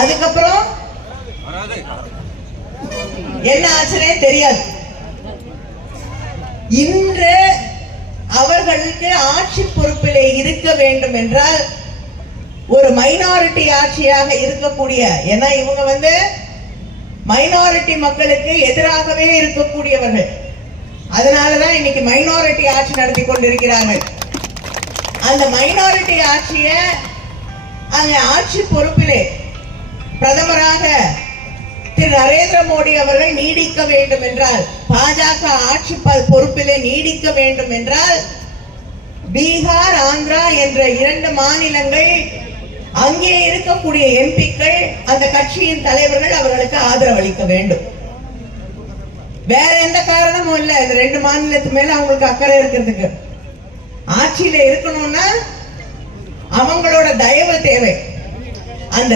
அதுக்கப்புறம் என்ன ஆச்சுனே தெரியாது. இன்று அவர்களுக்கு ஆட்சி பொறுப்பிலே இருக்க வேண்டும் என்றால் ஒரு மைனாரிட்டி ஆட்சியாக இருக்கக்கூடிய, ஏன்னா இவங்க மைனாரிட்டி மக்களுக்கு எதிராகவே இருக்கக்கூடியவர்கள். அதனாலதான் இன்னைக்கு மைனாரிட்டி ஆட்சி நடத்தி கொண்டிருக்கிறார்கள். அந்த மைனாரிட்டி ஆட்சிய அங்க ஆட்சி பொறுப்பிலே பிரதமராக திரு நரேந்திர மோடி அவர்கள் நீடிக்க வேண்டும் என்றால், பாஜக ஆட்சி பொறுப்பிலே நீடிக்க வேண்டும் என்றால், பீகார், ஆந்திரா என்ற 2 மாநிலங்கள் அங்கே இருக்கக்கூடிய எம்பிக்கள், அந்த கட்சியின் தலைவர்கள் அவர்களுக்கு ஆதரவளிக்க வேண்டும். வேற எந்த காரணமும் இல்ல. இந்த 2 மாநிலத்து மேல அவங்களுக்கு அக்கறை இருக்கிறதுக்கு, ஆட்சியில இருக்கணும்னா அவங்களோட தயவு தேவை. அந்த